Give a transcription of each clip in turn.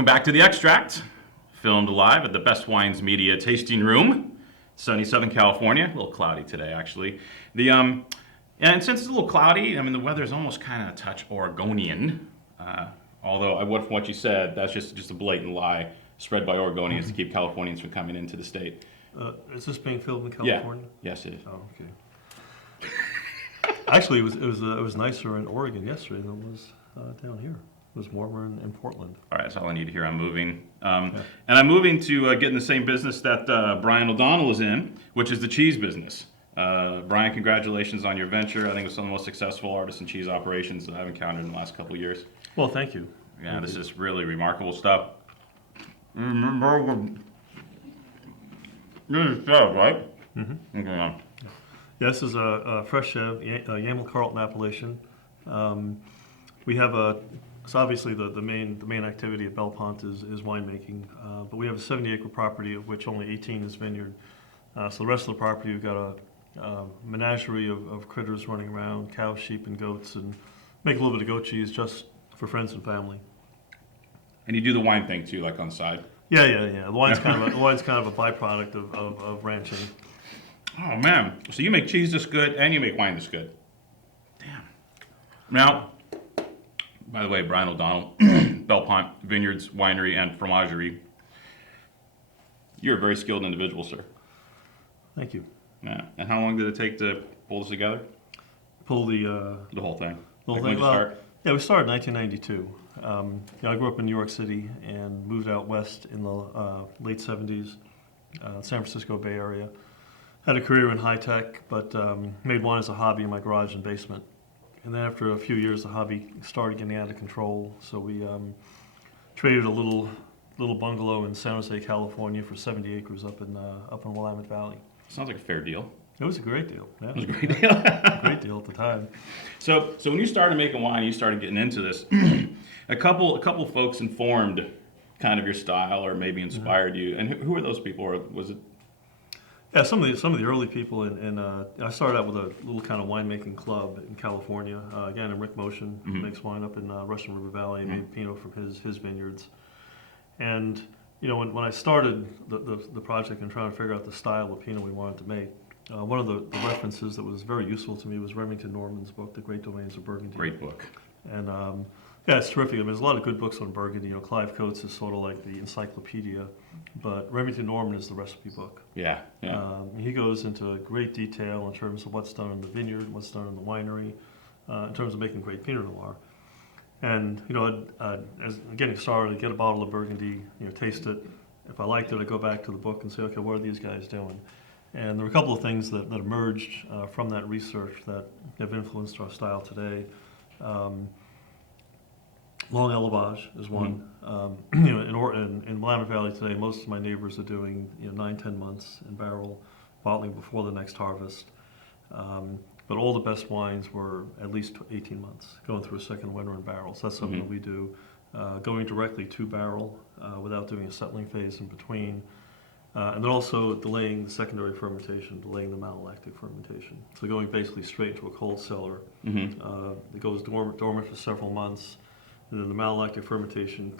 Welcome back to The Extract, filmed live at the Best Wines Media Tasting Room, sunny Southern California. A little cloudy today, actually. And since it's a little cloudy, I mean, the weather's almost kind of a touch Oregonian. Although, from what you said, that's just a blatant lie spread by Oregonians to keep Californians from coming into the state. Is this being filmed in California? Yeah. Yes, it is. Oh, okay. Actually, it was nicer in Oregon yesterday than it was down here. It was warmer in Portland. All right, that's all I need to hear. I'm moving. And I'm moving to get in the same business that Brian O'Donnell is in, which is the cheese business. Brian, congratulations on your venture. I think it's one of the most successful artisan cheese operations that I've encountered in the last couple of years. Well, thank you. Yeah, this is really remarkable stuff. Remember, this is stuff, right? Mm-hmm. Okay. Yeah, this is a fresh Yamhill-Carlton appellation. We have so obviously the main activity at Belle Pente is winemaking, but we have a 70-acre property of which only 18 is vineyard. So the rest of the property, we've got a menagerie of critters running around, cows, sheep, and goats, and make a little bit of goat cheese just for friends and family. And you do the wine thing too, like on the side? Yeah. The wine's kind of a byproduct of ranching. Oh man! So you make cheese this good, and you make wine this good. Damn. Now, by the way, Brian O'Donnell, Belle Pente Vineyards, Winery, and Fromagerie. You're a very skilled individual, sir. Thank you. Yeah. And how long did it take to pull this together? Pull the whole thing. The whole thing. Yeah, we started in 1992. I grew up in New York City and moved out west in the late 70s, San Francisco Bay Area. Had a career in high tech, but made wine as a hobby in my garage and basement. And then after a few years, the hobby started getting out of control. So we traded a little bungalow in San Jose, California, for 70 acres up in Willamette Valley. Sounds like a fair deal. It was a great deal. Yeah. It was a great deal. A great deal at the time. So when you started making wine, you started getting into this. a couple folks informed kind of your style, or maybe inspired you. And who were those people? Or was it? Yeah, some of the early people I started out with a little kind of winemaking club in California. Again, Rick Motion makes wine up in Russian River Valley, made Pinot from his vineyards. And when I started the project and trying to figure out the style of Pinot we wanted to make, one of the references that was very useful to me was Remington Norman's book, The Great Domains of Burgundy. Great book. And yeah, it's terrific. I mean, there's a lot of good books on Burgundy. Clive Coates is sort of like the encyclopedia, but Remington Norman is the recipe book. Yeah. He goes into great detail in terms of what's done in the vineyard, what's done in the winery, in terms of making great Pinot Noir. And as getting started, I get a bottle of Burgundy, taste it. If I liked it, I go back to the book and say, okay, what are these guys doing? And there were a couple of things that emerged from that research that have influenced our style today. Long élevage is one. In Willamette Valley today, most of my neighbors are doing 9-10 months in barrel, bottling before the next harvest. But all the best wines were at least 18 months, going through a second winter in barrels. That's something that we do. Going directly to barrel without doing a settling phase in between. And then also delaying the secondary fermentation, delaying the malolactic fermentation. So going basically straight into a cold cellar. It goes dormant for several months. And then the malolactic fermentation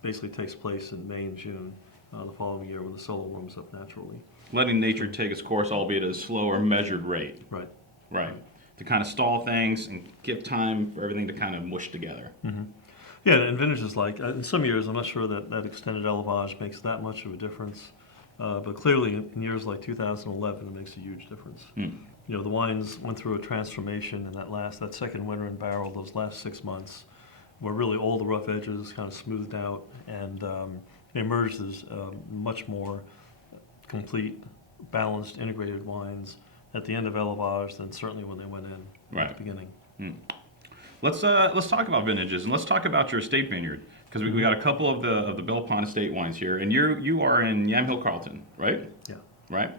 basically takes place in May and June the following year when the cellar warms up naturally. Letting nature take its course, albeit at a slower, measured rate. Right. To kind of stall things and give time for everything to kind of mush together. Yeah, and vintage is like, in some years, I'm not sure that extended élevage makes that much of a difference. But clearly, in years like 2011, it makes a huge difference. The wines went through a transformation in that second winter in barrel, those last 6 months, where really all the rough edges kind of smoothed out and it emerged as much more complete, balanced, integrated wines at the end of élevage than certainly when they went in at the beginning. Let's talk about vintages, and let's talk about your estate vineyard, because we got a couple of the Belle Pente estate wines here, and you are in Yamhill-Carlton, right? Yeah. Right.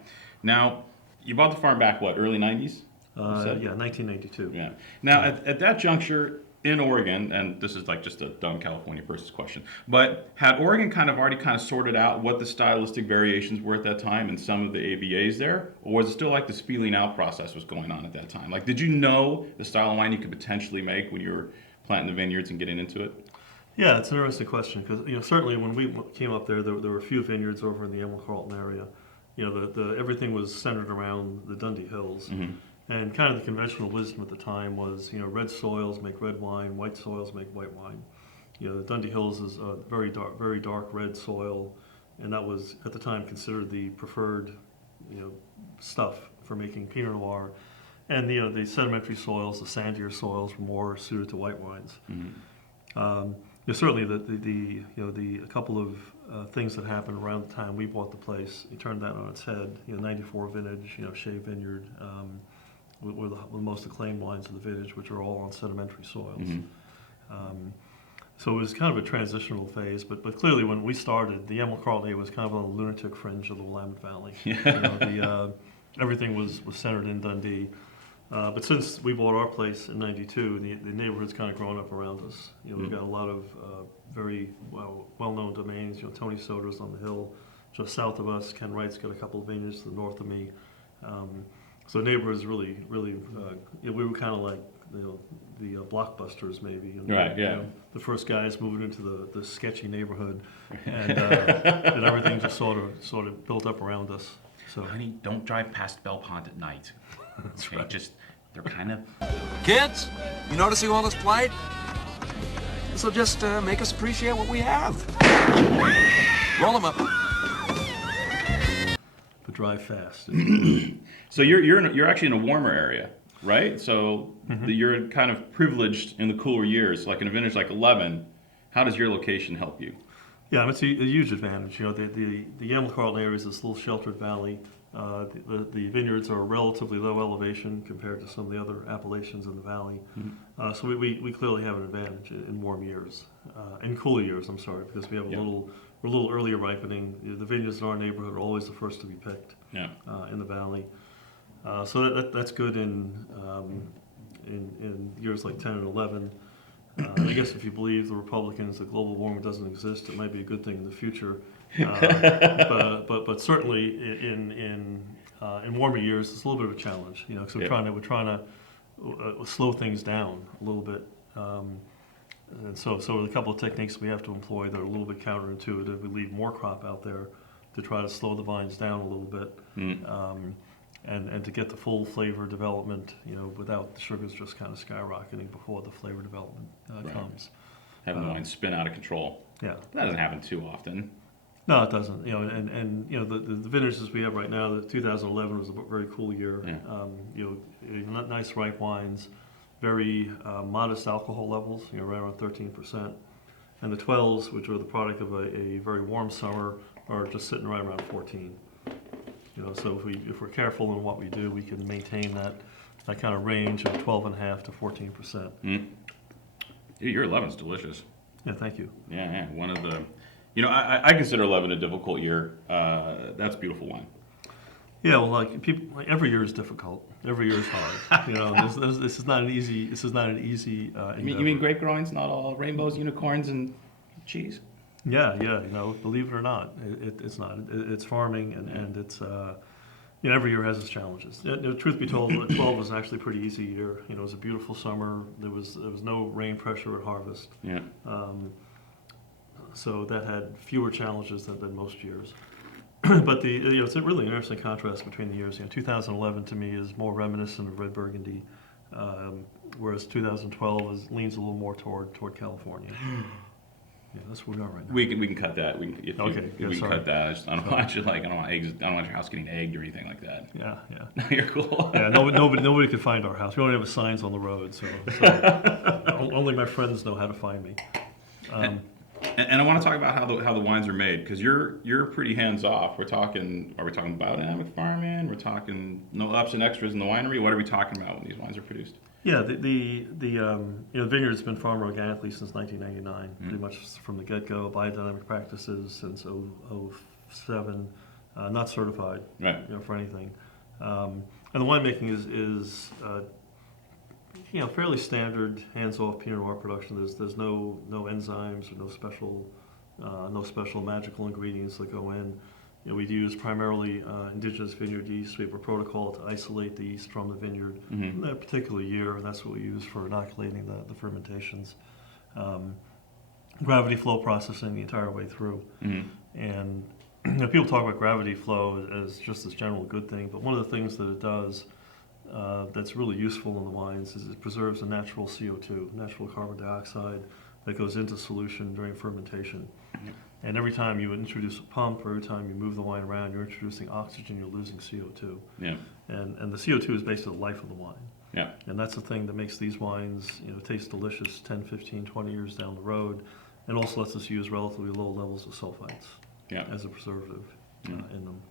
Now, you bought the farm back early 90s? Yeah, 1992. Yeah. Now, at that juncture in Oregon, and this is like just a dumb California person's question, but had Oregon already sorted out what the stylistic variations were at that time and some of the AVAs there? Or was it still like the spieling out process was going on at that time? Like, did you know the style of wine you could potentially make when you were planting the vineyards and getting into it? Yeah, it's an interesting question because certainly when we came up there, there were a few vineyards over in the Yamhill-Carlton area. The everything was centered around the Dundee Hills, and kind of the conventional wisdom at the time was red soils make red wine, white soils make white wine. The Dundee Hills is a very dark red soil, and that was at the time considered the preferred stuff for making Pinot Noir. And the sedimentary soils, the sandier soils, were more suited to white wines. Certainly, the a couple of things that happened around the time we bought the place, you turned that on its head. 94 vintage, Shea Vineyard, were the most acclaimed wines of the vintage, which are all on sedimentary soils. So it was kind of a transitional phase, but clearly when we started, the Yamhill-Carlton was kind of on the lunatic fringe of the Willamette Valley. Everything was centered in Dundee. But since we bought our place in '92, the neighborhood's kind of grown up around us. We've got a lot of very well-known domains. Tony Soder's on the hill just south of us. Ken Wright's got a couple of vineyards to the north of me. So the neighborhood's really, we were kind of like the blockbusters maybe. Right. Yeah. The first guys moving into the sketchy neighborhood, and everything just sort of built up around us. So Honey, don't drive past Belle Pente at night. that's Okay, right. they're kind of. Kids, you noticing all this plight? This'll just make us appreciate what we have. Roll them up. But drive fast. So you're actually in a warmer area, right? So you're kind of privileged in the cooler years. Like in a vintage like 11, how does your location help you? Yeah, it's a huge advantage. The Yamhill-Carlton area is this little sheltered valley. The vineyards are relatively low elevation compared to some of the other appellations in the valley. So we clearly have an advantage in warm years, in cooler years. I'm sorry, because we have we're a little earlier ripening. The vineyards in our neighborhood are always the first to be picked in the valley. So that's good in years like 10 and 11. I guess if you believe the Republicans that global warming doesn't exist, it might be a good thing in the future. But certainly in warmer years, it's a little bit of a challenge. Because we're trying to slow things down a little bit. And so a couple of techniques we have to employ that are a little bit counterintuitive. We leave more crop out there to try to slow the vines down a little bit. And to get the full flavor development, without the sugars just kind of skyrocketing before the flavor development comes. Having the wine spin out of control. Yeah, That doesn't happen too often. no, it doesn't. The vintages we have right now. The 2011 was a very cool year. Nice ripe wines, very modest alcohol levels. Right around 13%, and the 12s, which are the product of a very warm summer, are just sitting right around 14. So if we're careful in what we do, we can maintain that kind of range of 12.5% to 14%. Your 11's delicious. Yeah, thank you. Yeah. One of the, I consider 11 a difficult year. That's beautiful wine. Yeah, well, every year is difficult. Every year is hard. This is not an easy. You mean grape growing's not all rainbows, unicorns, and cheese? Yeah. Believe it or not, it's not. It's farming, and it's every year has its challenges. Truth be told, 12 was actually a pretty easy year. It was a beautiful summer. There was no rain pressure at harvest. Yeah. So that had fewer challenges than most years. But it's a really interesting contrast between the years. 2011 to me is more reminiscent of red Burgundy, whereas 2012 leans a little more toward California. Yeah, that's where we are right now. We can cut that. We can Sorry. cut that. I don't want you I don't want eggs. I don't want your house getting egged or anything like that. Yeah. You're cool. Yeah, nobody can find our house. We don't have signs on the road, so only my friends know how to find me. And I want to talk about how the wines are made, because you're pretty hands off. Are we talking biodynamic farming? We're talking no ups and extras in the winery. What are we talking about when these wines are produced? Yeah, the vineyard's been farmed organically since 1999, pretty much from the get-go. Biodynamic practices since 2007, not certified, Right. For anything. And the winemaking is fairly standard hands-off Pinot Noir production. There's no enzymes or no special magical ingredients that go in. We use primarily indigenous vineyard yeast. We have a protocol to isolate the yeast from the vineyard in that particular year, and that's what we use for inoculating the fermentations. gravity flow processing the entire way through. Mhm. And people talk about gravity flow as just this general good thing, but one of the things that it does that's really useful in the wines is it preserves the natural CO2, natural carbon dioxide that goes into solution during fermentation. And every time you introduce a pump, or every time you move the wine around, you're introducing oxygen, you're losing CO2. Yeah. And the CO2 is basically the life of the wine. Yeah. And that's the thing that makes these wines, taste delicious 10, 15, 20 years down the road, and also lets us use relatively low levels of sulfites Yeah. as a preservative in them.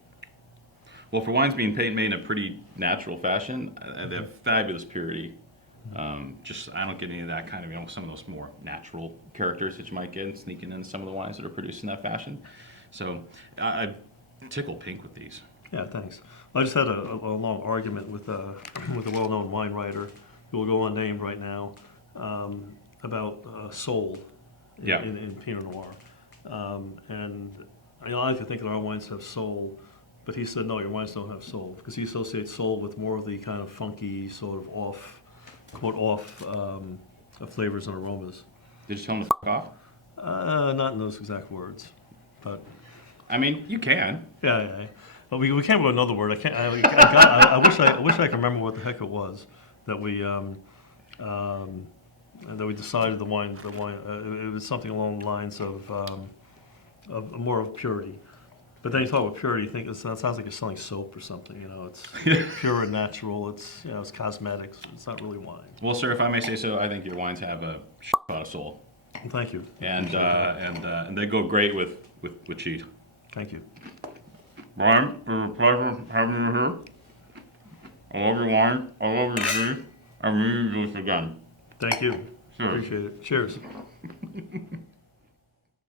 Well, for wines being made in a pretty natural fashion, they have fabulous purity. I don't get any of that kind of, some of those more natural characters that you might get sneaking in some of the wines that are produced in that fashion. So I tickle pink with these. Yeah, thanks. I just had a long argument with a well-known wine writer who will go unnamed right now about soul in Pinot Noir. And I like to think that our wines have soul, but he said, no, your wines don't have soul, because he associates soul with more of the kind of funky, sort of off flavors and aromas. Did you tell them to f off? Not in those exact words, but I mean, you can. yeah. But we came with another word. I can't. I wish I could remember what the heck it was that we decided the wine. It was something along the lines of more of purity. But then you talk about purity, you think that sounds like you're selling soap or something. It's pure and natural. It's it's cosmetics. It's not really wine. Well, sir, if I may say so, I think your wines have a lot of soul, Thank you. and they go great with cheese. Thank you. Brian, it was a pleasure having you here. I love your wine. I love your food. I'm going to do this again. Thank you. Sure. Appreciate it. Cheers.